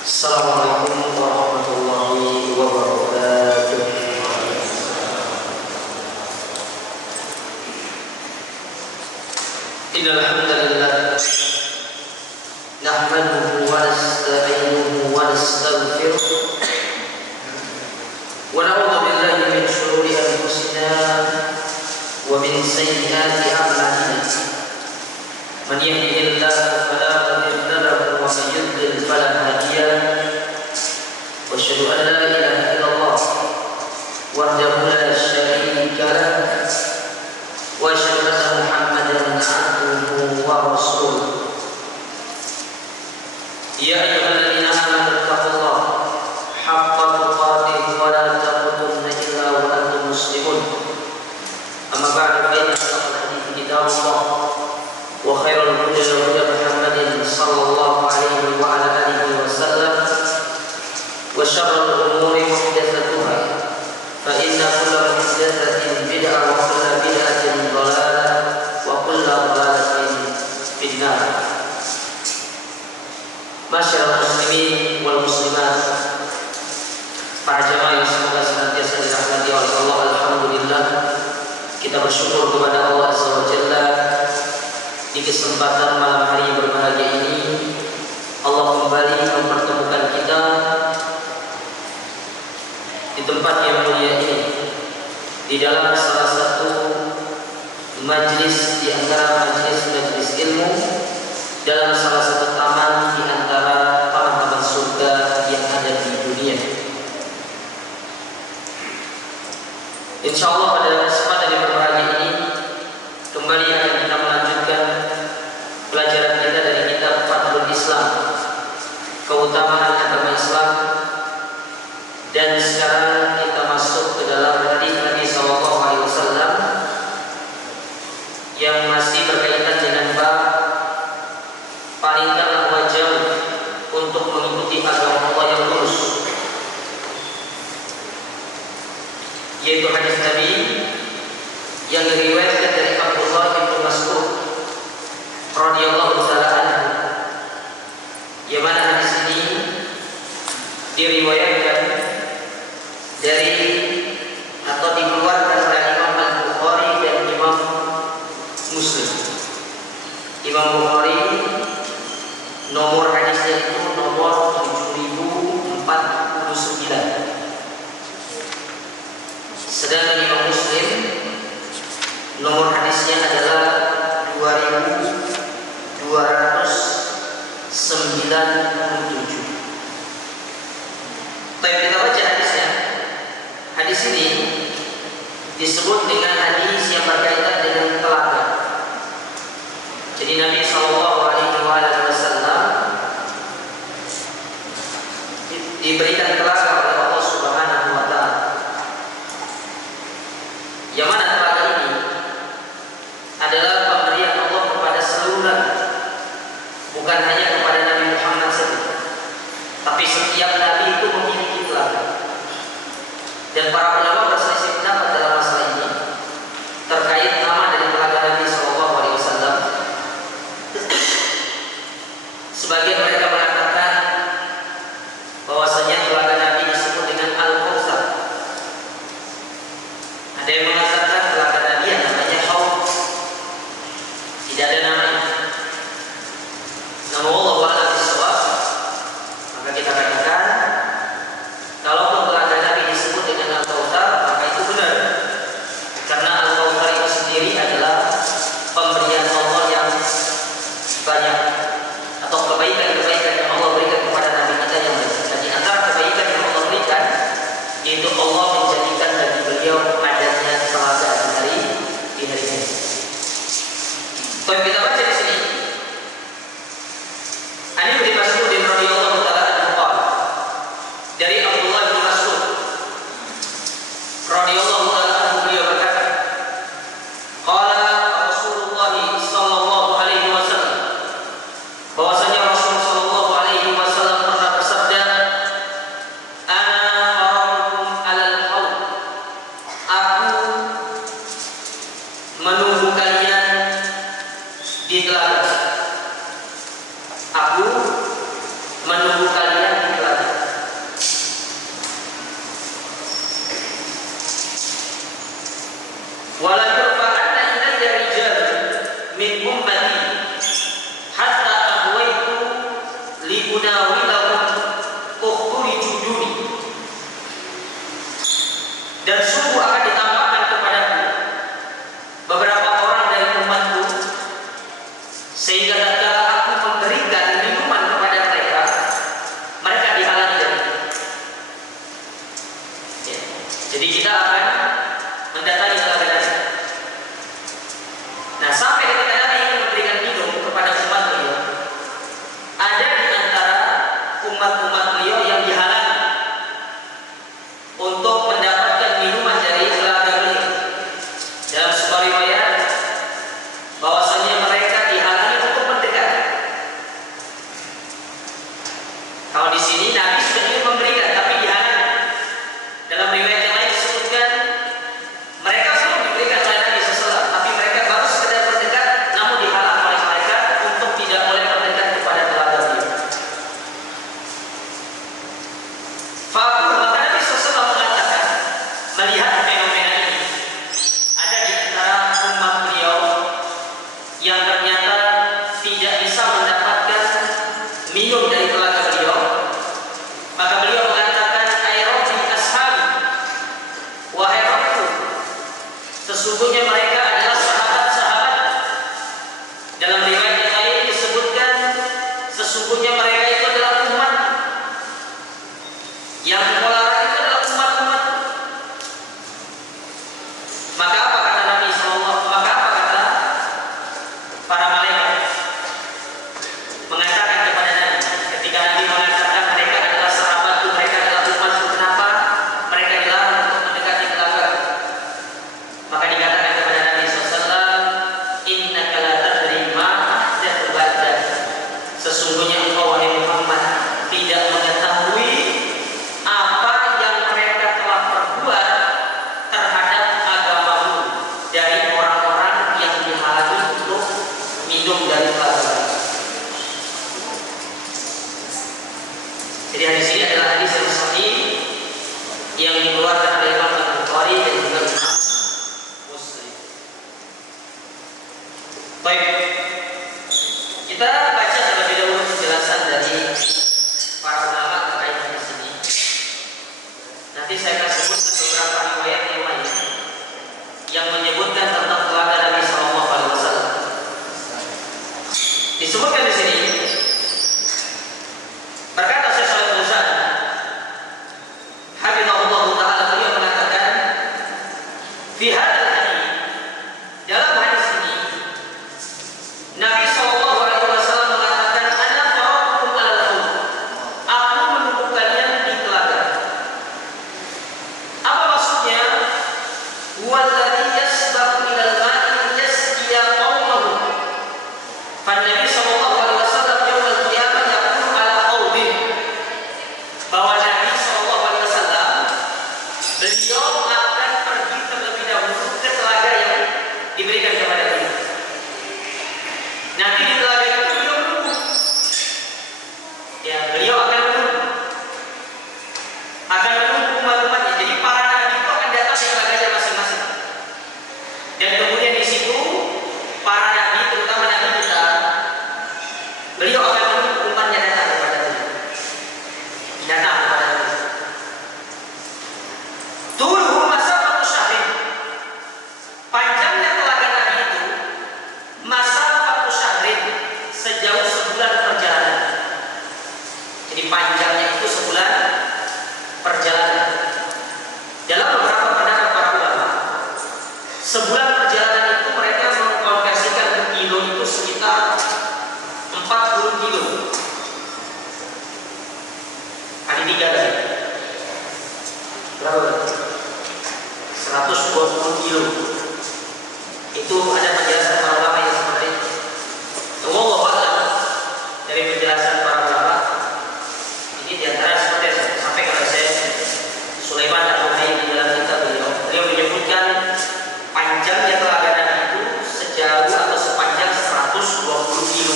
Assalamualaikum warahmatullahi wabarakatuh. Innal hamdalillah nahmaduhu wa nasta'inuhu wa nastaghfiruh wa na'udzu billahi min shururi anfusina wa min sayyiati a'malina. Man yahdihillahu fala mudilla lahu wa man yudlil fala hadiya lahu. Wa asyhadu an la ilaha illallah wahdahu la syarika lahu wa asyhadu anna Muhammadan 'abduhu wa rasuluh. Ya ayyuhalladzina amanu taqullaha haqqa tuqatih wa la tamutunna illa wa antum muslimun. Amma ba'du fa inna asdaqal hadithi kitabullah wa khairul hudi hudi Muhammadin sallallahu alaihi wa ala alihi wasallam wa syarrul umuri muhdatsatuha fa inna kulla muhdatsatin bid'ah wa kulla bid'atin dhalalah wa kulla dhalalatin finnar. Masyaallah muslimin wal muslimat, para jamaah yang semoga senantiasa dirahmati oleh Allah. Alhamdulillah, kita bersyukur kepada Allah Azza wa Jalla di kesempatan malam hari berbahagia ini. Allah kembali mempertemukan kita di tempat yang mulia ini, di dalam salah satu majlis di antara majlis-majlis ilmu, dalam salah satu taman di antara taman-taman surga yang ada di dunia. Insyaallah pada kesempatan yang berbahagia ini kembali akan kita melanjutkan pelajaran kita dari kitab Fadlul Islam, keutamaan agama Islam. Dan sekarang kita masuk ke dalam hadis Nabi sallallahu alaihi wasallam yang masih berkaitan dengan bab palingkanlah wajah untuk mengikuti agama Allah yang lurus, yaitu hadis Nabi yang diriwayatkan dari Abdullah bin Mas'ud radhiyallahu taala anhu, yang mana hadis ini diriwayatkan dari atau dikeluarkan oleh Imam Al-Bukhari dan Imam Muslim. Imam Bukhari nomor hadisnya itu nomor 7049, sedangkan Imam Muslim nomor hadisnya adalah 2297. Baik, kita baca hadisnya. Hadis ini disebut dengan hadis yang berkaitan dengan telaga. Jadi Nabi sallallahu alaihi wasallam diberikan telaga oleh Allah Subhanahu wa taala. Yang mana telaga ini adalah pemberian Allah kepada seluruh nabi, bukan hanya kepada Nabi Muhammad saja, tapi setiap nabi itu memiliki telaga. Dan para ulama berselisih pendapat dalam masalah ini terkait nama dari telaga Nabi sallallahu alaihi wasallam. Sebagian mereka mengatakan bahwasanya telaga Nabi disebut dengan Al-Kautsar. Ada yang mengatakan telaga Nabi yang namanya Haud. Tidak ada namanya. Namun Allah wa'ala bisawab, maka kita katakan kalaupun telaga Nabi disebut dengan Al-Kautsar, maka itu benar. Karena Al-Kautsar itu sendiri adalah pemberian Allah yang banyak, atau kebaikan-kebaikan yang sesungguhnya mereka itu adalah umat yang melarang itu adalah umat-umat. Maka apa kata Nabi SAW? Maka apa kata para malaikat mengatakan kepada Nabi ketika Nabi mengatakan mereka adalah sahabatku, mereka adalah umatku, kenapa mereka dilarang untuk mendekati telaga? Maka dikatakan kepada Nabi SAW, innaka la tadri ma ahdatsu ba'dak. Sesungguhnya engkau wahai Muhammad tidak mengetahui apa yang mereka telah perbuat terhadap agamamu dari orang-orang yang dihalangi untuk minum dari telaga. Jadi hadis ini adalah hadis yang sahih yang dikeluarkan oleh Imam Al-Bukhari dan juga Imam Muslim. Baik, kita baca terlebih dahulu penjelasan dari para ulama terkait hadis ini. Nanti saya akan sebutkan beberapa riwayat yang lain yang menyebutkan tentang telaga Nabi Sallallahu Alaihi Wasallam. Disebutkan di sini, berkata Syekh Shalih Fauzan, hafizahullah taala, beliau mengatakan, fi hadzal hadis, dalam hadis ini Nabi Sallallahu Alaihi Wasallam mengatakan, ana faratukum alal haud, aku menunggu kalian di telaga. Apa maksudnya? Walladzi yasbaqu ilal ma'i yasqiya qaumahu. Nabi Sallallahu Alaihi Wasallam yaumul qiyamah yaqulu ala qaumi, bahwa Nabi Sallallahu Alaihi Wasallam beliau akan pergi terlebih dahulu ke telaga yang diberikan kepada beliau. Nanti di telaga itu beliau menunggu. Ya, beliau akan menunggu umat-umatnya. Jadi para nabi itu akan datang ke telaganya masing-masing. Dan kemudian di situ para nabi, terutama nabi kita, beliau akan menunggu umatnya datang kepada beliau. Datang kepada beliau. Tuluhu masafatu syahrin. Panjangnya telaga nabi itu masafatu syahrin, sejauh sebulan perjalanan. Jadi panjangnya itu sebulan perjalanan. Dalam beberapa pendapat para ulama, sebulan perjalanan itu mereka mengkonversikan ke kilo itu sekitar 40 kilo. Kali 3 tadi. Berapa? 120 kilo. Itu ada penjelasan para ulama yang seperti itu. Wallahu a'lam, dari penjelasan para ulama ini diantara seperti yang saya sampaikan oleh Syekh Sulaiman Al-Utsaimin di dalam kitab beliau menyebutkan panjangnya telaga Nabi itu sejauh atau sepanjang 120 kilo,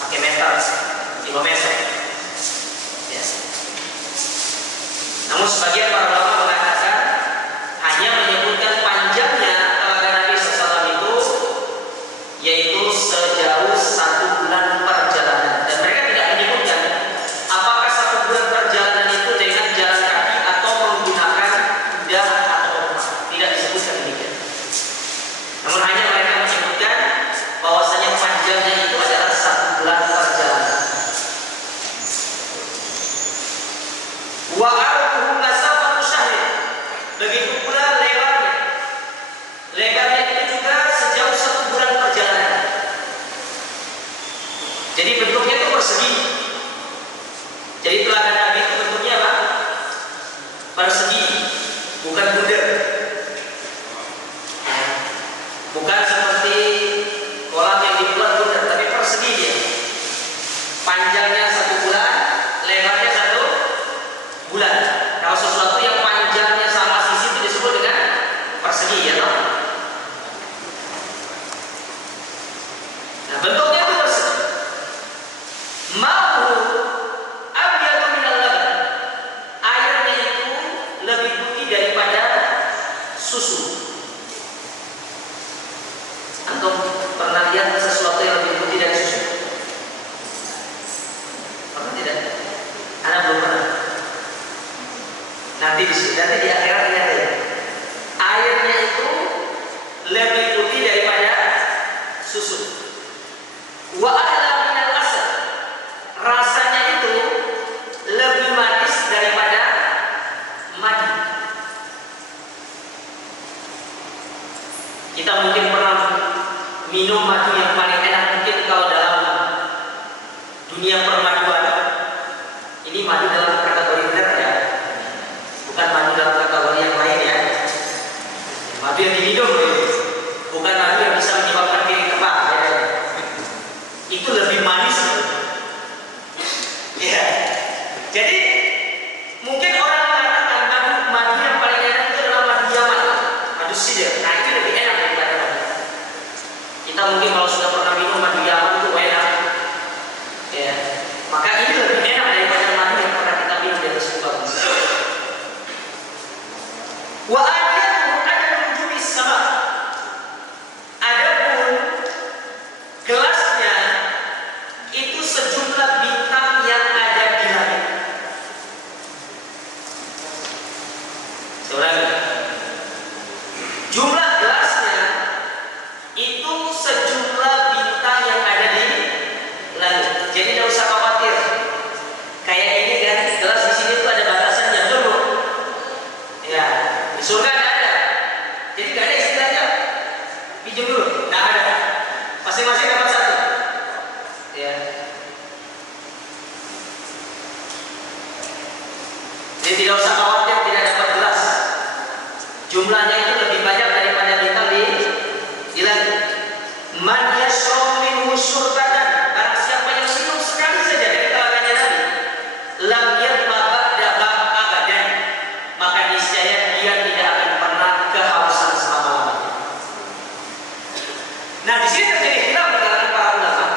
pakai meter, kilometer. Ya. Namun sebagian para ulama mengatakan hanya menyebutkan panjangnya telaga Nabi SAW itu, yaitu sejauh 1 bulan perjalanan. Dan mereka tidak menyebutkan apakah 1 bulan perjalanan itu dengan jalan kaki atau menggunakan kuda atau onta. Tidak disebutkan demikian. Namun hanya mereka menyebutkan bahwasanya panjangnya itu adalah 1 bulan perjalanan. Wa arduhu masafatu syahrin. Begitu pula lebarnya. Lebarnya itu juga sejauh 1 bulan perjalanan. Jadi bentuknya itu persegi. Jadi telaga Nabi itu bentuknya apa? Persegi, bukan bunder. Bukan seperti kolam yang dibuat bunder, tapi persegi dia. Panjangnya 1 bulan, lebarnya 1 bulan. Kalau sesuatu yang panjangnya sama sisi itu disebut dengan persegi, ya toh? Nah, bentuknya itu persegi. Ma'u abyadu minal minum madu yang paling enak mungkin kalau dalam dunia permaduan. Ini madu dalam kategori benar ya, bukan madu dalam kategori yang lain ya. Madu yang diminum ya. Bukan madu yang bisa menyebabkan diri kebak ya. Itu lebih manis ya. Jadi mungkin orang mengatakan madu yang paling enak itu adalah madu Yaman, madu sidir. Nah itu lebih enak daripada madu. Kita mungkin kalau sudah pernah minum madu Yaman itu enak ya, maka ini lebih enak daripada madu yang pernah kita minum dari sebuah bumi. Wa adiyatuhu adadun jumis sama. Adapun gelasnya itu sejumlah bintang yang ada di langit. Seorang jumlah gelasnya itu sejumlah bintang yang ada di langit. Jadi tidak usah khawatir. Kayak ini kan, gelas di sini tuh ada batasannya dulu. Ya, di surga ada. Jadi gak ada istilahnya pinjam dulu. Nah ada. Masing-masing dapat satu. Ya. Jadi tidak usah khawatir tidak dapat gelas. Jumlahnya itu lebih banyak daripada bintang di langit. Man yashrabu minhu syurbatan, barang siapa yang minum sekali saja dari telaga Nabi, lam yadma ba'daha abadan, maka niscaya dia tidak akan pernah kehausan selama-lamanya. Nah, di sini terjadi khilaf di kalangan para ulama.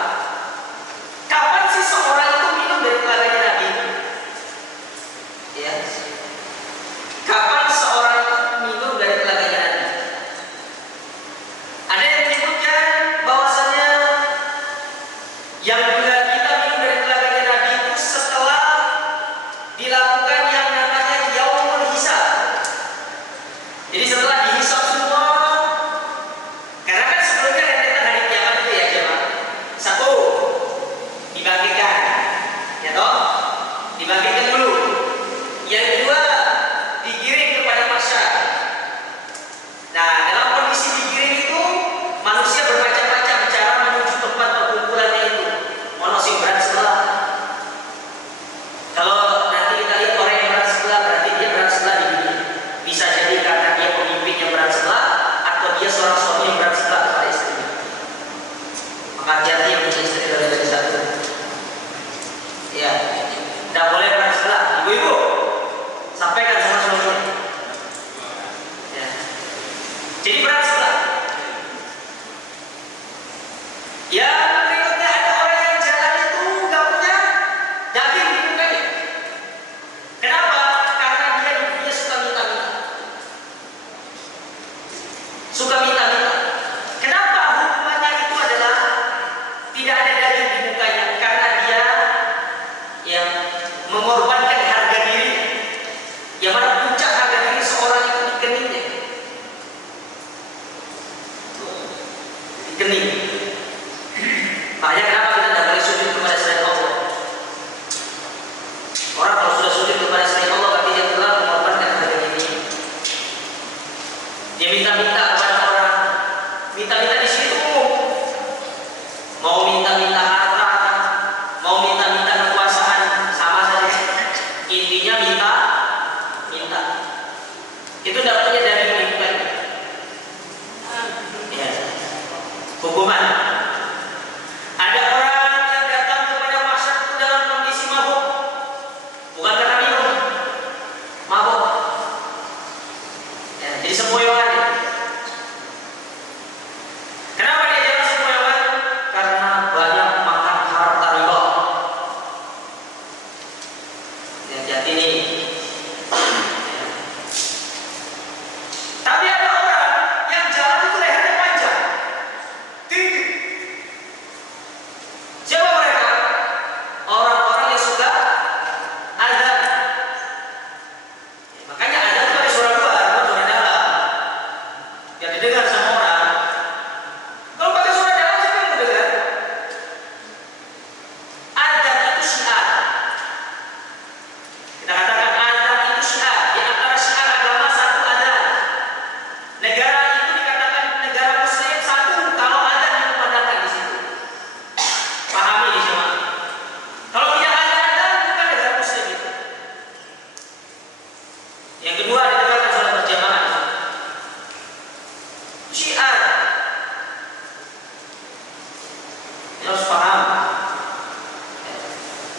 Kapan sih seorang itu minum dari telaga Nabi? Ya. Kapan seorang minum dari telaga Nabi? Ada yang menyebutkan bahwasanya yang bila kita minum dari telaga Nabi itu setelah dilakukan yang namanya yaumul hisab. Jadi setelah dihisab semua, karena kan sebelumnya rentetan hari kiamat itu ya jemaah. Satu, dibangkitkan, ya toh, dibangkitkan dulu. Yang kedua, digiring kepada masyar. Nah, dalam kondisi digiring itu manusia bermacam-macam cara menuju tempat perkumpulannya itu. Ono sing berat sebelah. Kalau nanti kita lihat orang yang berat sebelah, berarti dia berat sebelah di dunia. Bisa jadi karena dia pemimpin yang berat sebelah, atau dia seorang suami yang berat sebelah kepada istrinya. Maka hati-hati yang punya istri lebih dari satu.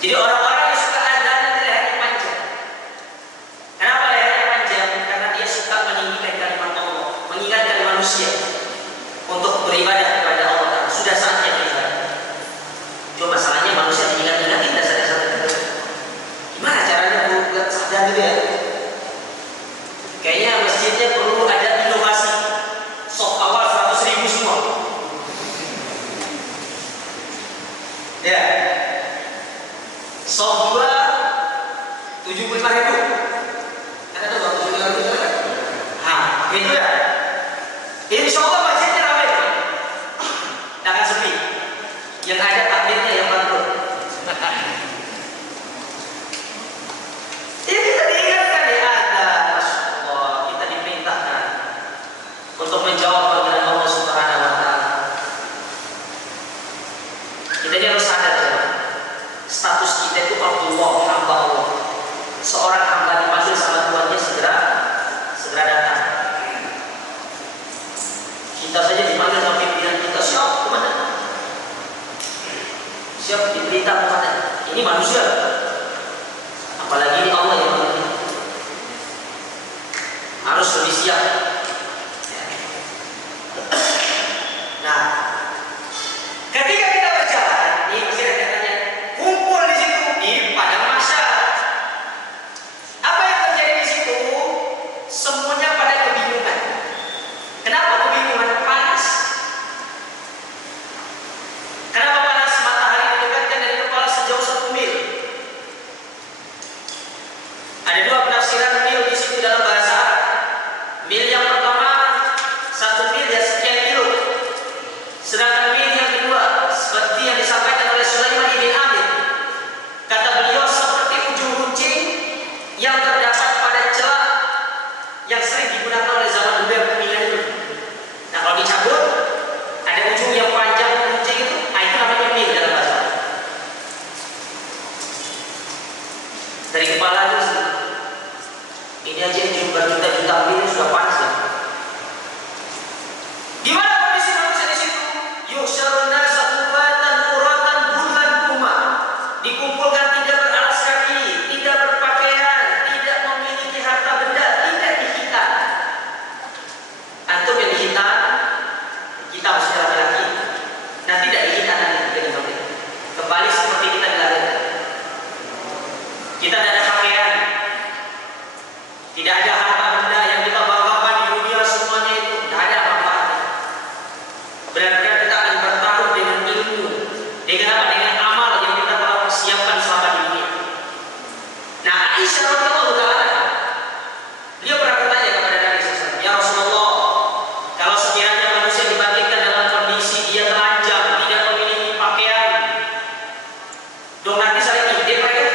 Jadi orang-orang yang suka adzan nanti lehernya panjang. Kenapa lehernya panjang? Karena dia suka meninggikan kalimat Allah, mengingatkan manusia untuk beribadah kepada Allah. Sudah saatnya beribadah. Cuma masalahnya manusia mengingat-ingat tidak sadar-sadar. Gimana caranya buat sadar gitu ya? Kayaknya masjidnya perlu ada inovasi. Sok awal 100.000 semua. Ya. Sok 2 75.000. Ada tuh 75.000 kan? Nah, gitu ya. Insya Allah masjidnya ramai. Tidak akan sepi. Yang ada takdirnya yang bangkrut. Ini kita diingatkan ya, ada Rasulullah, kita diperintahkan untuk menjawab panggilan Allah Subhanahu wa taala. Kita ini harus sadar ya, status kita itu Abdullah, hamba Allah. Seorang hamba dipanggil sama Tuhannya segera datang. Kita saja dipanggil sama pimpinan kita, siap kemana? Siap diperintah kemana? Ini manusia. Apalagi ini Allah yang mengerti. Harus lebih siap. Nah, ketika kita berjalan, ini masih ada katanya kumpul di situ di padang mahsyar. Apa yang terjadi di situ? Semuanya pada kebingungan. Kenapa kebingungan? Panas. Kenapa panas? Matahari didekatkan dari kepala sejauh 1 mil. Ada 2 penafsiran mil di situ dalam bahasa Arab. Mil yang pertama 1 mil ya sekian kilo. Sedangkan mil yang kedua seperti yang disampaikan oleh Sulaiman ibn Amir. Kata beliau seperti ujung runcing yang terdapat pada celah yang sering digunakan oleh zaman dulu yang pemilihan itu. Nah kalau dicabut ada ujung yang panjang runcing itu, nah itu namanya mil dalam bahasa Arab. Dari kepala itu ini aja yang berjuta-juta mil sudah panas ya. Gimana kondisi manusia di situ? Yusyarun nasa kubatan uratan bulan kuma. Dikumpulkan tidak beralas kaki, tidak berpakaian, tidak memiliki harta benda, tidak dihitan. Antum yang dihitan, kita masih laki-laki. Nah tidak dihitan nanti kembali seperti kita dilahirkan. Kita tidak ada pakaian, tidak ada harta benda yang kita banggakan di dunia, semuanya itu tidak ada manfaatnya. Benar-benar kita akan bertaruh dengan ilmu, dengan apa? Dengan amal yang kita telah persiapkan selama di dunia. Nah, Aisyah radhiyallahu taala, dia pernah bertanya kepada Nabi SAW, ya Rasulullah, kalau sekiranya manusia dibangkitkan dalam kondisi dia telanjang, tidak memiliki pakaian, dong nanti saling ide mereka,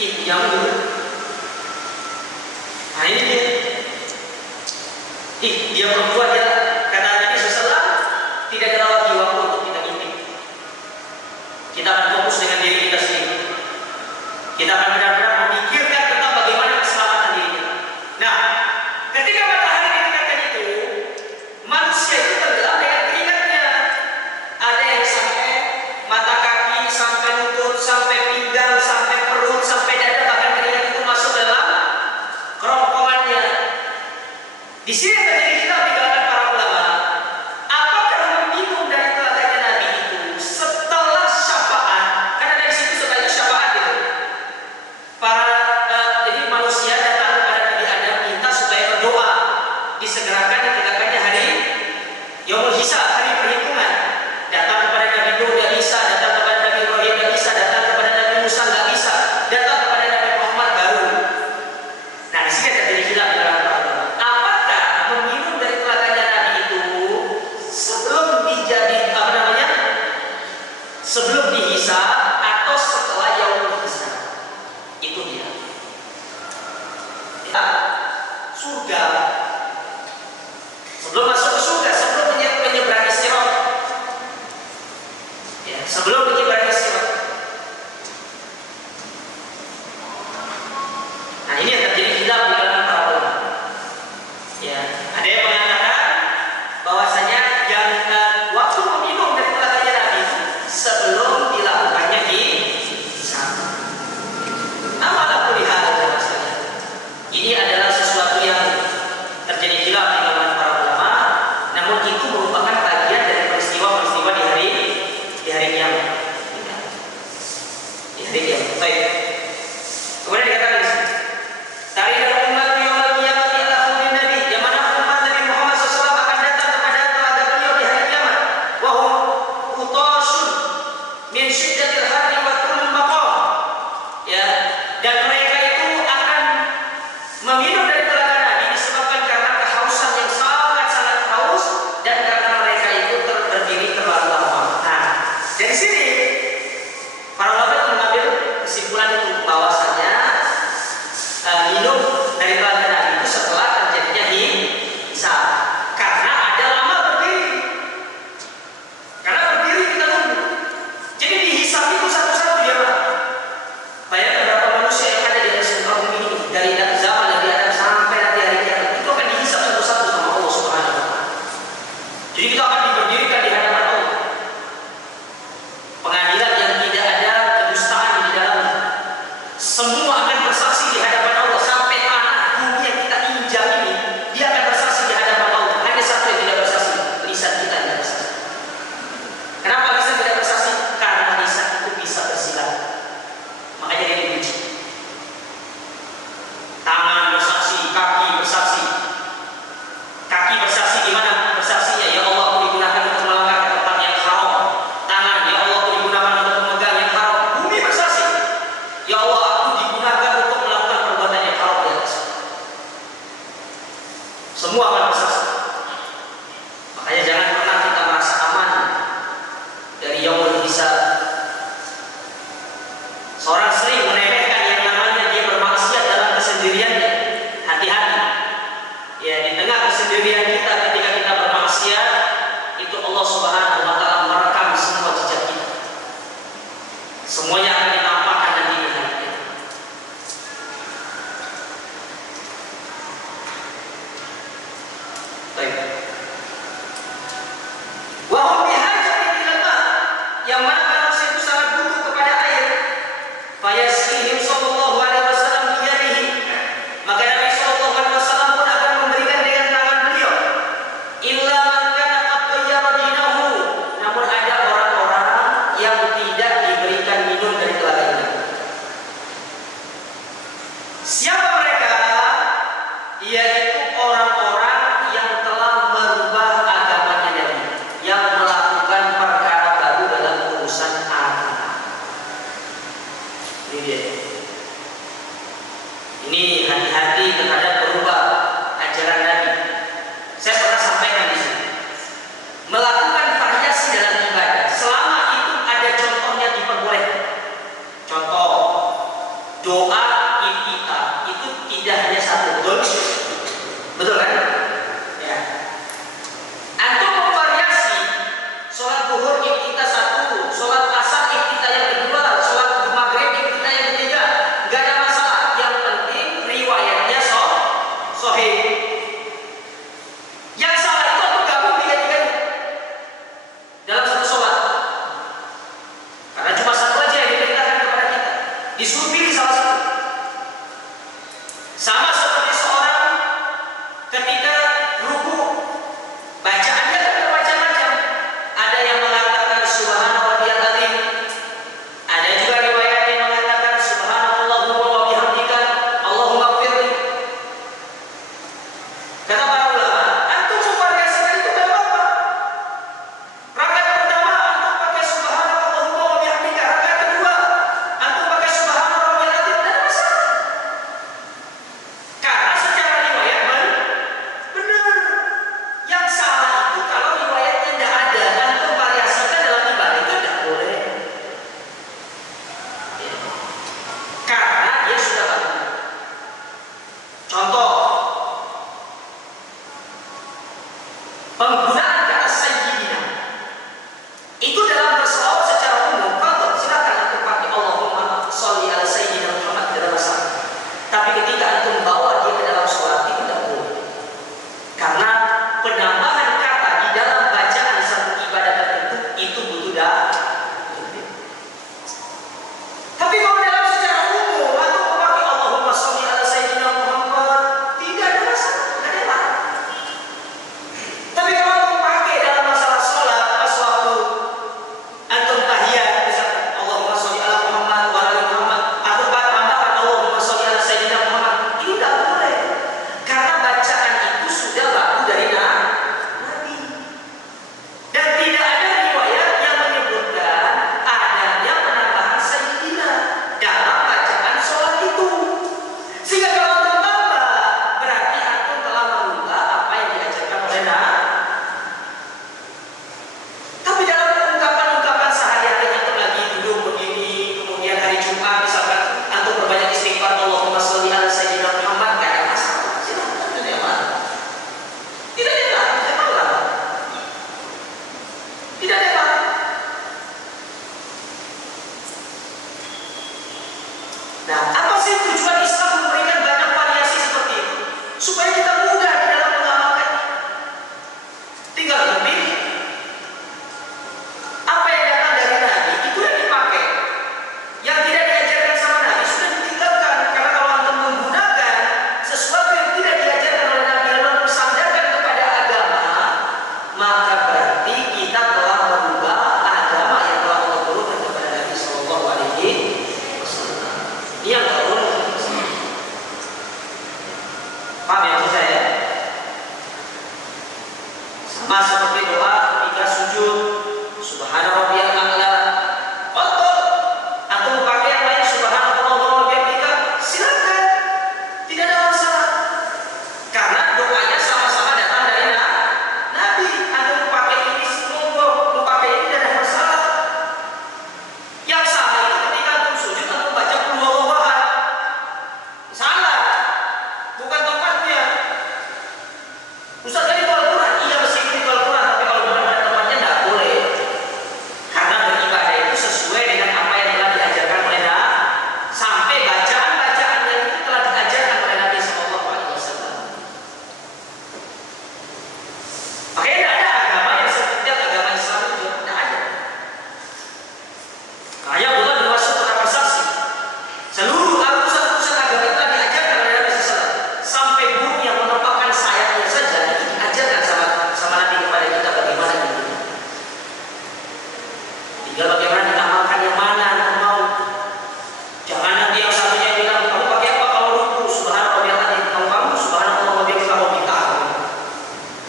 yang dulu. Nah ini dia perempuan dia, kata Nabi SAW, tidak ada lagi waktu untuk kita intip. Kita akan fokus dengan diri kita sendiri. Kita akan benar-benar memikirkan tentang bagaimana keselamatan diri kita. Nah, ketika matahari didekatkan itu, manusia itu tenggelam dengan keringatnya. Ada yang sampai mata kaki, sampai lutut, sampai pinggang, sampai perut, sampai dada, bahkan keringat itu masuk dalam kerongkongannya. Di sini terjadi khilaf di kalangan para ulama. Apakah meminum dari telaganya Nabi itu setelah syafaat? Karena dari situ setelah syafaat itu, jadi manusia datang kepada Nabi Adam minta supaya berdoa disegerakan ditegakkannya hari Yaumul Hisab, hari perhitungan. Datang kepada Nabi Nuh tidak bisa, datang kepada Nabi Ibrahim tidak bisa, datang kepada Nabi Musa tidak bisa, datang kepada Nabi Muhammad baru. Nah di sini terjadi khilaf di kalangan para ulama. Apakah harri wa tulul maqam. Ya, dan mereka itu akan meminum dari telaga Nabi disebabkan karena kehausan yang sangat-sangat haus dan karena mereka itu berdiri terlalu lama. Nah, dari sini para ulama mengambil kesimpulan itu bahwasanya minum dari telaga Nabi itu setelah terjadinya hisab. Karena ada lama berdiri. Karena berdiri kita tunggu. Jadi dihisab itu satu-satu dia Pak. Bayangkan berapa manusia yang ada di atas muka bumi ini dari zaman Nabi Adam sampai nanti hari kiamat itu akan dihisab satu-satu sama Allah Subhanahu wa taala. Jadi kita akan diberdirikan di hadapan Allah. Pengadilan yang tidak ada kedustaan di dalamnya. Semua akan bersaksi di hadapan Allah sampai tanah bumi yang kita injak ini dia akan bersaksi di hadapan Allah. Hanya satu yang tidak bersaksi, lisan kita tidak bersaksi. Kenapa lisan tidak bersaksi? Karena lisan itu bisa bersilat. Makanya dia diuji. Tangan bersaksi, kaki bersaksi. Kaki bersaksi di mana bersaksinya? Ya Allah, aku digunakan untuk melangkah ke tempat yang haram. Tangan, ya Allah, aku digunakan untuk memegang yang haram. Bumi bersaksi. Ya Allah, aku digunakan untuk melakukan perbuatan yang haram di atas. Semua akan bersaksi. Makanya jangan pernah kita merasa aman dari yaumul hisab. Seorang sering meremehkan yang namanya dia bermaksiat dalam kesendiriannya. Hati-hati. Ya, di tengah kesendirian kita ketika kita bermaksiat, itu Allah Subhanahu wa taala merekam semua jejak kita. Semuanya akan ditampakkan nanti di hari kiamat. Baik. Wa hum bihajatin ilal ma, yang mana manusia itu sangat butuh kepada air. Fayasqihim sallallahu alaihi wasallam biyadihi. Maka Nabi sallallahu alaihi wasallam pun akan memberikan dengan tangan beliau. Illa man kana qad ghayyara dinahu. Namun ada orang-orang yang tidak diberikan minum dari telaga ini. Siapa mereka? Yaitu orang-orang yang telah merubah agamanya Nabi, yang melakukan perkara baru dalam urusan agama. Ini dia. Ini hati-hati terhadap berubah ajaran Nabi. Saya pernah sampaikan di sini. Melakukan variasi dalam ibadah, selama itu ada contohnya diperbolehkan. Contoh, doa iftitah itu tidak hanya satu, betul kan? Ya. Antum memvariasi sholat zuhur iftitah satu, sholat asar iftitah yang kedua, sholat maghrib iftitah yang ketiga, gak ada masalah. Yang penting riwayatnya sahih. Yang salah itu aku gabung tiga-tiganya dalam satu sholat. Karena cuma satu aja yang diperintahkan kepada kita. Disuruh pilih salah satu. Sama seperti seorang ketika ruku, bacaannya kan bermacam-macam. Ada yang mengatakan subhana rabbiyal azim. Ada juga riwayat yang mengatakan subhanallahumma wa bihamdika Allahumma ighfirli. Kata para ulama, antum memvariasikan itu enggak apa-apa. Rakaat pertama antum pakai subhanallahumma wa bihamdika, rakaat kedua antum pakai subhana rabbiyal Nah, apa sih tujuan Islam memberikan banyak variasi seperti itu? Supaya kita mudah di dalam mengamalkan. Tinggal berpilih. Apa yang datang dari Nabi itu yang dipakai. Yang tidak diajarkan sama Nabi sudah ditinggalkan. Karena kalau antum menggunakan sesuatu yang tidak diajarkan oleh Nabi lalu disandarkan kepada agama, maka berarti kita telah merubah agama yang telah Allah turunkan kepada Nabi Sallallahu Alaihi Wasallam. Ini yang tak boleh. Paham ya maksud saya? Sama seperti doa ketika sujud, Subhana rabbiyal a'la. Betul. Atau pakai yang lain Subhanallah wa bihamdika, silakan. Tidak ada masalah. Karena doanya sama-sama datang dari Nabi. Atau pakai ini monggo, pakai ini tidak ada masalah. Yang salah itu ketika antum sujud atau baca qul huwallahu ahad. Salah. Bukan tempatnya. Ustaz tadi kalau Al-Quran, iya meskipun itu Al-Quran, tapi kalau bukan pada tempatnya tidak boleh. Karena beribadah itu sesuai dengan apa yang telah diajarkan oleh Nabi. Sampai bacaan-bacaannya itu telah diajarkan oleh Nabi Sallallahu Alaihi Wasallam. Makanya tidak ada agama yang seperti agama Islam itu tidak ada. Makanya Abdullah bin Mas'ud pernah bersaksi, seluruh urusan-urusan agama itu telah diajarkan oleh Nabi Sallallahu Alaihi Wasallam. Sampai burung yang menempatkan sayapnya saja itu diajarkan sama Nabi kepada kita bagaimana itu. Tinggal bagaimana diamalkan yang mana yang mau. Jangan nanti yang satunya bilang kamu pakai apa kalau ruku, Subhanallah wa bihamdihi, kamu Subhanallah wa bihamdihi kalau kita.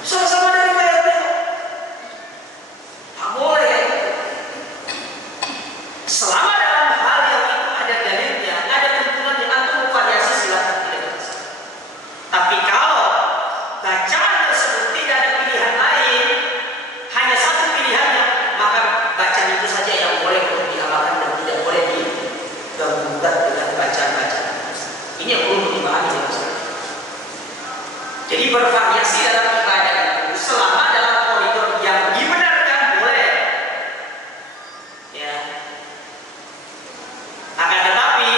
Sama-sama dari bayarnya. Tak boleh ya. Selama dalam hal yang itu ada dalilnya, ada tuntunan yang antum variasi silakan tidak masalah. Tapi kalau bacaan tersebut tidak ada pilihan lain, hanya satu pilihannya, maka bacaan itu saja yang boleh untuk diamalkan dan tidak boleh digabungkan dengan bacaan-bacaan. Ini yang perlu dipahami ya Mas. Jadi bervariasi dalam ibadah itu selama dalam koridor yang dibenarkan boleh. Ya. Akan tetapi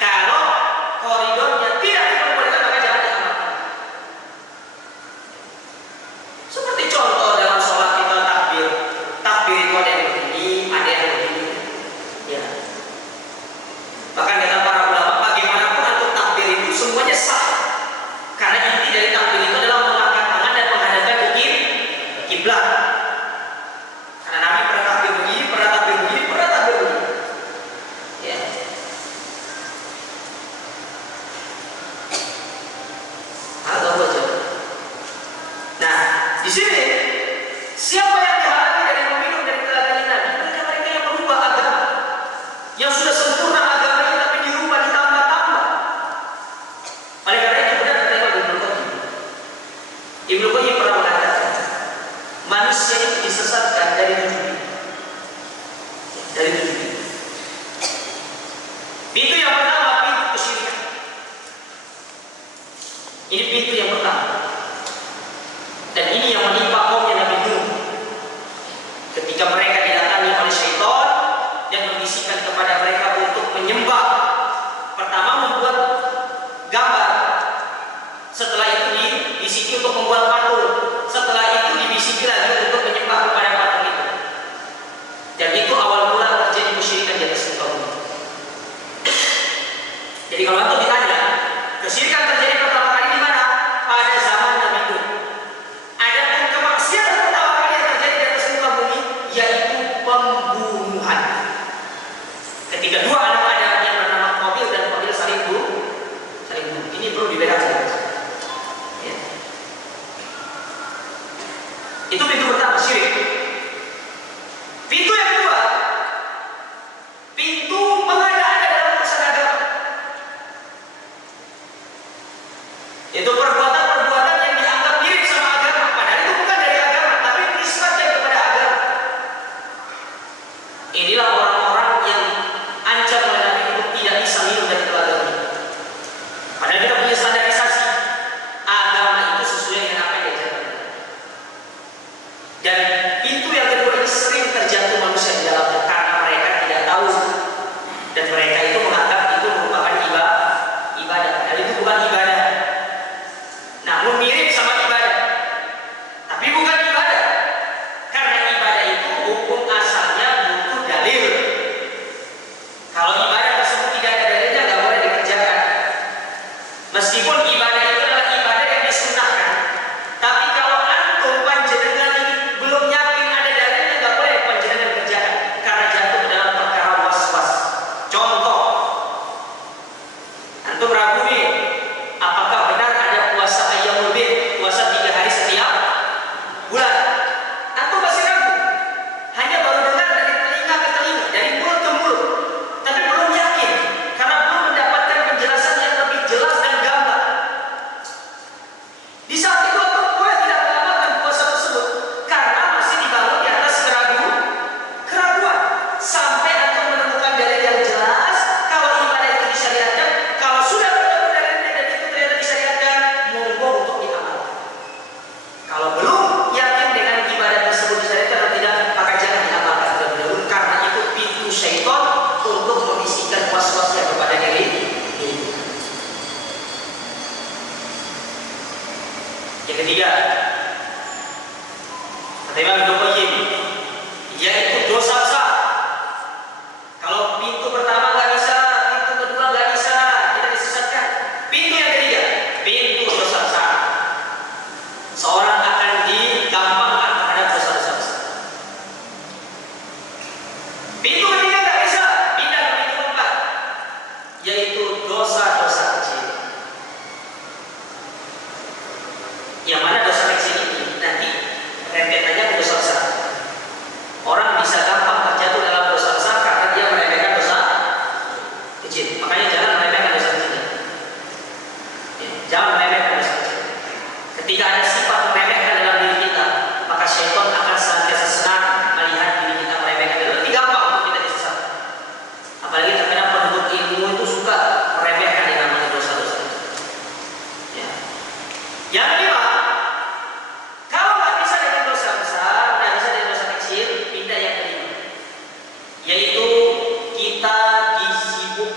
kalau koridornya tidak diperbolehkan maka jangan diamalkan. Seperti contoh dalam sholat kita takbir. Takbir itu ada yang begini, ada yang begini. Ya. Bahkan kata para ulama, bagaimanapun untuk takbir itu semuanya sah. Karena inti dari takbir itu adalah mengangkat tangan dan menghadapkan ke kiblat. Karena Nabi pernah takbir begini, pernah takbir begini, pernah takbir begini. Ya. Ada baca. Nah, di sini siapa yang dihalangi dari meminum dari telaga Nabi? Mereka yang merubah agama, yang sudah sempurna agamanya tapi dirubah ditambah-tambah. Oleh karena itu benar kata Imam Ibnu Qayyim. Ibnu Qayyim pernah mengatakan manusia itu disesatkan dari 7 pintu. Dari 7 pintu. Pintu yang pertama pintu kesyirikan. Ini pintu yang pertama. Dan ini yang menimpa kaumnya Nabi Nuh. Ketika mereka didatangi oleh syaitan dan membisikkan kepada mereka untuk menyembah. Pertama membuat gambar. Setelah itu dibisiki untuk membuat patung. Setelah itu dibisiki lagi untuk menyembah kepada patung itu. Dan itu awal mula terjadi kesyirikan di atas kaum. Jadi kalau antum ditanya, kesyirikan terjadi pertama kali di mana? Pada zaman Nabi Nuh. Adapun kemaksiatan pertama kali yang terjadi di atas muka bumi yaitu pembunuhan. Ketika dua anak Adam yang bernama Qabil dan Qabil saling bunuh. Ini perlu dibedakan. Ya. Itu pintu pertama syirik. Pintu yang kedua, pintu mengada-ada dalam urusan agama. Itu perbuatan-perbuatan yang dianggap mirip sama agama, padahal itu bukan dari agama, tapi nisbatnya kepada agama. Inilah orang-orang yang ancam oleh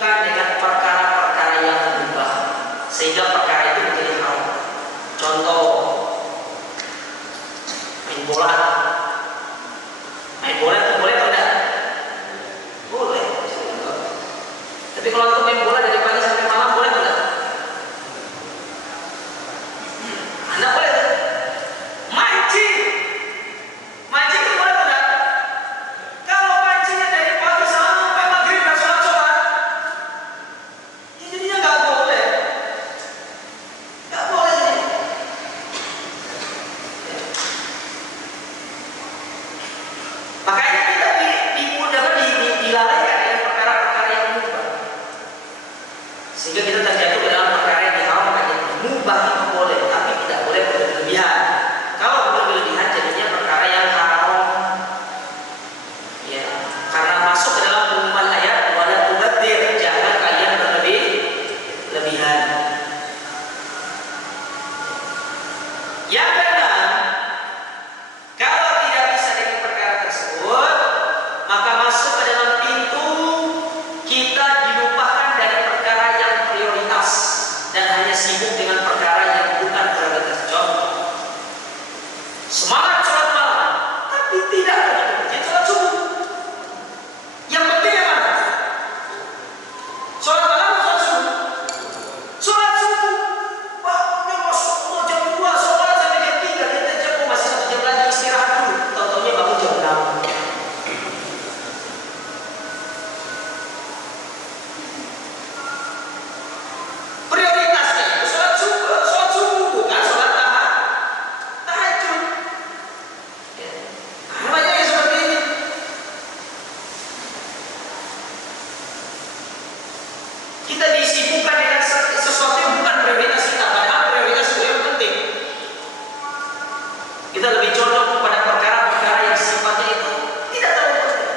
disibukkan dengan perkara-perkara yang mubah sehingga perkara itu menjadi haram. Contoh, main bola. Main bola itu boleh atau tidak? Boleh. Tapi kalau untuk main bola dari pagi sampai malam boleh atau tidak? Anda boleh tuh. Mancing. Mancing itu boleh atau tidak? Kalau mancingnya dari pagi sampai maghrib dan sholat, ya jadinya nggak boleh. Nggak boleh jadi. Makanya kita dilalaikan dengan perkara-perkara yang mubah, sehingga kita terjatuh ke dalam perkara yang diharamkan. Mubah itu boleh, tapi tidak boleh berlebihan. Kalau berlebihan jadinya perkara yang haram. Ya, karena masuk ke dalam pengumuman ayat wala tubadzir, jangan kalian berlebihan. Yang keenam, kalau tidak bisa dengan perkara tersebut, maka masuk ke dalam pintu kita dilupakan dari perkara yang prioritas dan hanya sibuk dengan perkara yang bukan prioritas. Contoh, semangat sholat malam, tapi tidak pergi ke masjid sholat subuh. Yang penting yang mana? Sholat malam atau sholat subuh? Sholat subuh. Bangunnya masuk jam 2, sholat sampai jam 3, kita jam masih 1 jam lagi istirahat dulu. Tahu-taunya bangun jam 6. Prioritasnya itu sholat subuh, bukan sholat tahajud. Ya. Nah, banyak yang seperti ini. Kita disibukkan dengan sesuatu yang bukan prioritas kita, padahal prioritas itu yang penting. Kita lebih condong kepada perkara-perkara yang sifatnya itu tidak terlalu penting.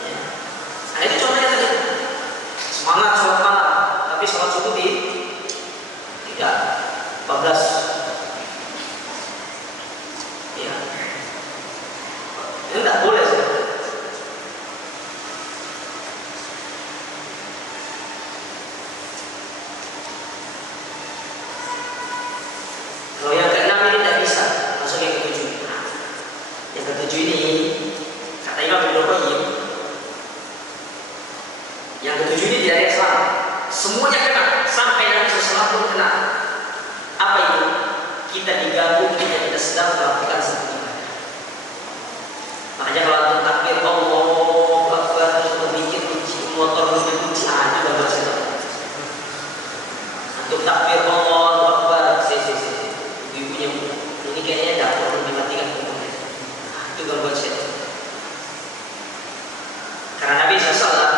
Ya. Nah, itu contohnya tadi. Semangat sholat malam, tapi sholat subuh di 3:14. Ya, ini tidak boleh. Kalau yang keenam ini tidak bisa, masuk yang ketujuh. Nah, yang ketujuh ini kata Imam Ibnu Qayyim, yang ketujuh ini tidak ada yang salah. Semuanya kena, sampai Nabi SAW pun kena. Apa itu? Kita diganggu ketika kita sedang melakukan satu ibadah. Makanya kalau antum takbir Allahu Akbar terus berpikir kunci motor terus berkunci, itu gambar setan. Antum takbir Allahu Akbar, ibunya ini kayaknya dapur dimatikan kumpulnya. Itu gangguan setan. Karena Nabi SAW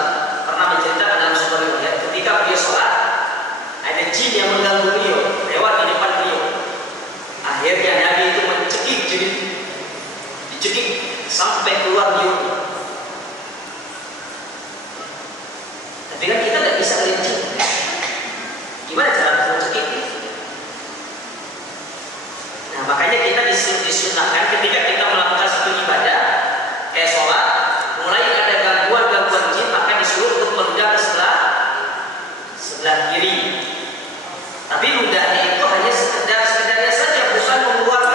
pernah menceritakan dalam sebuah riwayat ketika beliau sholat, ada jin yang mengganggu beliau lewat di depan beliau. Akhirnya Nabi itu mencekik jin, dicekik sampai keluar beliau. Tapi kan kita tidak bisa lihat jin. Gimana cara mencekik? Nah, makanya kita disunahkan ketika kita melakukan satu ibadah kayak sholat, mulai ada gangguan jin, maka disuruh untuk menghadap ke sebelah kiri. Tapi ludahnya itu hanya sekedarnya saja, bukan mengeluarkan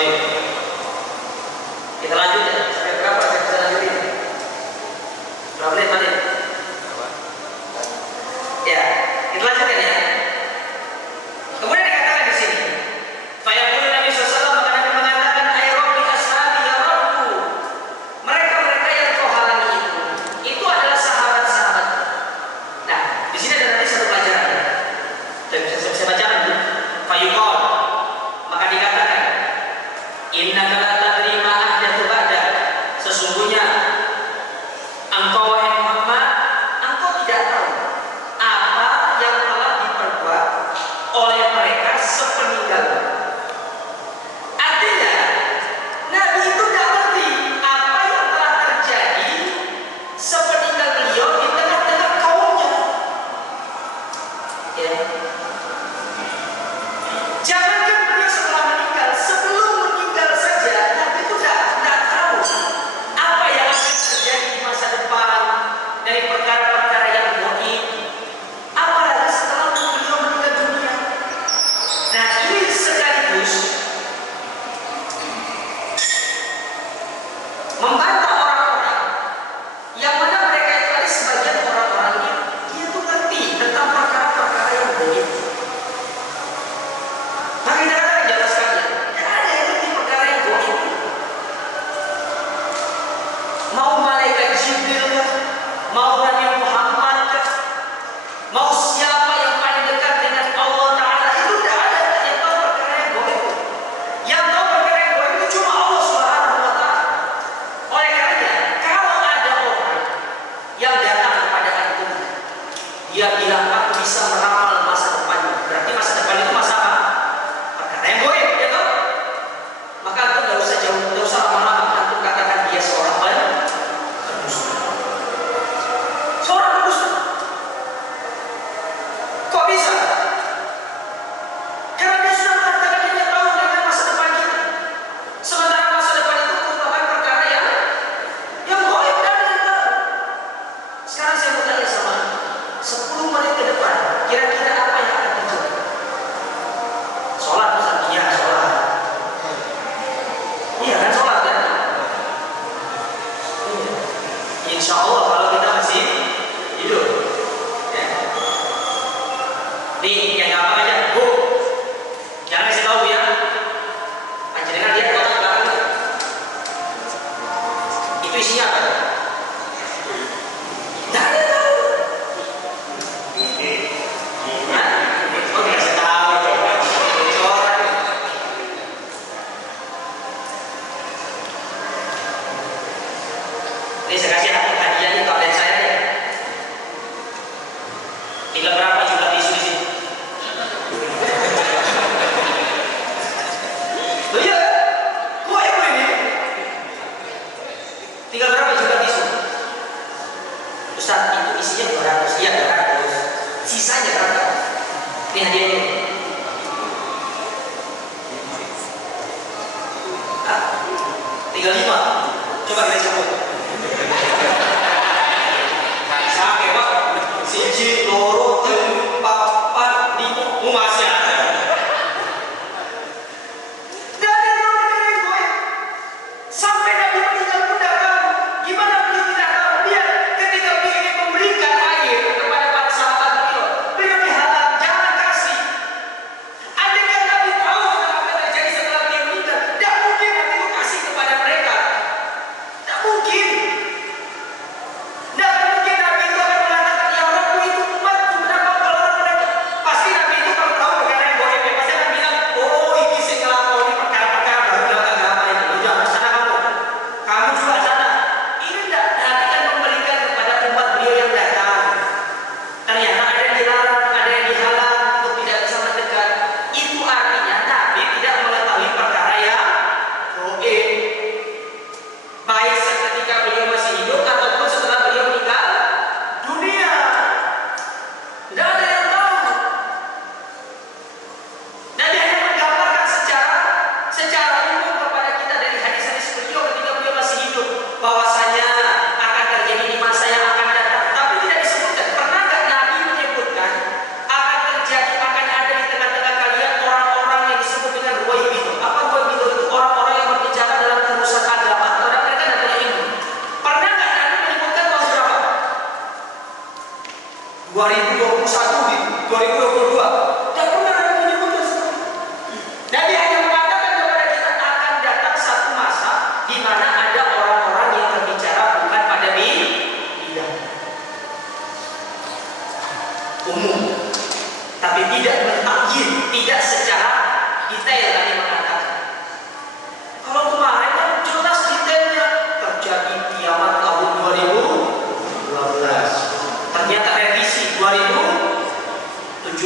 Baik. Kita lanjut ya. Sampai berapa saya bisa lanjutin? Berapa menit tadi? Ya, kita lanjutkan ya. Kemudian dikatakan di sini, fayaqulu Nabi SAW, maka Nabi mengatakan, ay rabbi ashabi ya rabbu, mereka-mereka yang kau halangi itu adalah sahabat-sahabat. Nah, di sini ada nanti satu pelajaran. Dan saya bacakan dulu. Fayuqal, maka dikatakan, innaka la tadri ma ahdatsu ba'dak, sesungguhnya engkau wahai Muhammad, engkau tidak tahu apa yang telah diperbuat oleh mereka sepeninggalmu. Artinya, Nabi itu tidak ngerti apa yang telah terjadi sepeninggal beliau di tengah-tengah kaumnya. Ya. Jangankan beliau setelah meninggal, sebelum meninggal saja Nabi itu tidak tahu apa yang akan terjadi di masa depan dari perkara-perkara yang gaib, apalagi setelah beliau meninggal dunia. Nah, ini sekaligus membantah orang-orang yang mana mereka itu ada sebagian orang-orang yang dia itu ngerti tentang perkara-perkara yang gaib. Maka kita akan jelaskan, tidak ada yang ngerti perkara yang gaib. Mau malaikat Jibril kah? Mau Nabi Muhammad kah? Mau siapa yang paling dekat dengan Allah Ta'ala, itu tidak ada yang tahu perkara yang gaib. Yang tahu perkara yang gaib itu cuma Allah Subhanahu wa Ta'ala. Oleh karenanya, kalau ada orang yang datang kepada antum, dia bilang aku bisa meramal masa depan, berarti masa depan itu masa apa? Perkara yang gaib, ya toh? Maka antum tidak usah jauh, tidak usah lama-lama antum katakan dia seorang pendusta. Seorang pendusta. Kok bisa? Karena dia sudah mengatakan dia tahu dengan masa depan kita. Sementara masa depan itu merupakan perkara yang gaib dan dia tahu. Sekarang saya mau tanya sama anda, 10 menit ke depan, kira-kira apa yang akan terjadi? Sholat, Ustaz? Iya, sholat. Iya kan, sholat kan? Iya. Insya Allah kalau kita masih hidup. Ya. Nih, yang gampang aja, Bu. Jangan kasih tahu ya. Panjenengan lihat kotak belakang. Itu isinya apa? Tidak ada tahu. Hah? Oh, dikasih tahu. Coret. Ini saya kasih hadiahnya ke adik saya ya. Tinggal berapa jumlah tisu di sini? Loh iya, kok ibu ini? Tinggal berapa jumlah tisu? Ustaz, itu isinya 200. Iya, 200. Sisanya berapa? Ini hadiahnya. Hah? Tinggal 5. Coba kita cabut.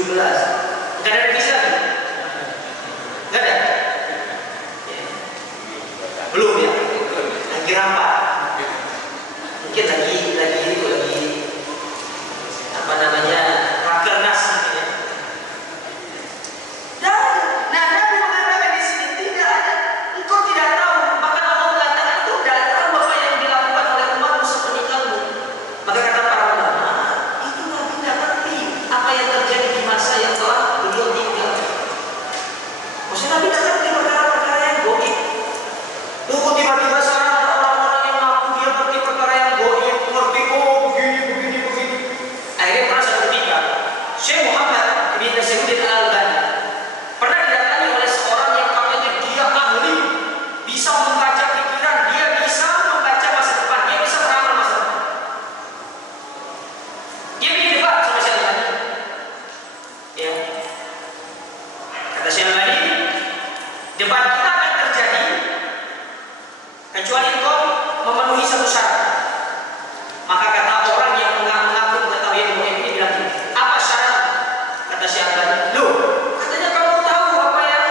17. Nggak ada revisi lagi? Nggak ada? Ya. Belum ya? Lagi rapat. Mungkin lagi apa namanya, rakernas mungkin ya. Dan nah, Nabi mengatakan di sini tidak ada, engkau tidak tahu, bahkan Allah mengatakan engkau tidak tahu apa yang dilakukan oleh umatmu sepeninggalmu. Maka kata para ulama, itu Nabi tidak ngerti apa yang terjadi di masa yang telah beliau tinggal. Maksudnya Nabi tidak ngerti perkara-perkara yang goib. Tunggu tiba-tiba sekarang ada orang-orang yang ngaku dia ngerti perkara yang goib, ngerti begini. Akhirnya pernah satu ketika Syekh Muhammad bin Nasiruddin Al-Albani pernah didatangi oleh seorang yang katanya dia ahli, bisa membaca pikiran, dia bisa membaca masa depan, dia bisa meramal masa depan. Dia bikin debat sama Syekh Al-Albani. Ya. Kata Syekh Al-Albani, debat kita akan terjadi kecuali engkau memenuhi satu syarat. Maka kata orang yang mengaku mengetahui ilmu ini bilang, apa syarat? Kata Syekh Al-Albani, loh, katanya kamu tahu apa yang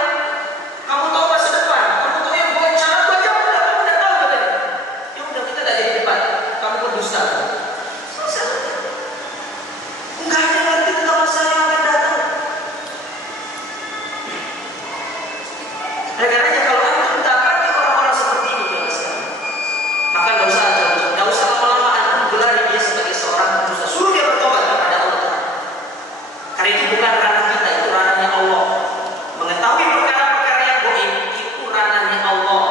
kamu tahu masa depan, kamu tahu yang buat syarat baca udah, kamu udah tahu katanya. Ya udah, kita tak jadi debat, kamu berdusta. Selesai. Enggak ada yang ngerti tentang masa yang akan datang. Karena kalau antum tak ngerti orang-orang seperti ini, maka nggak usah lama-lama antum gelari dia sebagai seorang pendusta. Suruh dia bertobat kepada Allah. Karena itu bukan ranah kita, itu ranahnya Allah. Mengetahui perkara-perkara yang goib itu ranahnya Allah.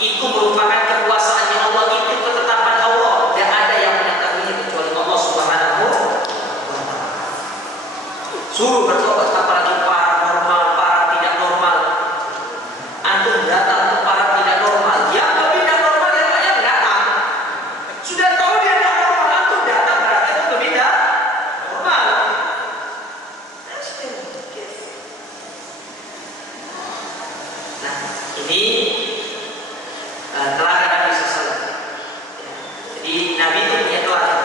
Itu merupakan kekuasaannya Allah, itu ketetapan Allah. Tidak ada yang mengetahuinya kecuali Allah Subhanahu wa Ta'ala. Suruh bertobat, apalagi para normal, para tidak normal. Antum datang ke para tidak normal, yang tidak normal yang datang. Sudah tahu dia tidak normal, antum datang berarti itu tidak normal. Nah, ini teladan Nabi SAW. Jadi Nabi itu punya teladan.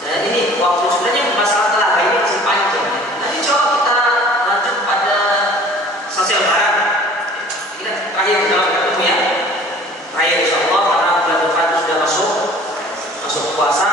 Dan ini waktu sebenarnya masalah teladan ini masih panjang. Nanti coba kita lanjut pada selesai lebaran. Ini kan terakhir dalam ketemu ya. Terakhir insya Allah karena bulan depan sudah masuk puasa.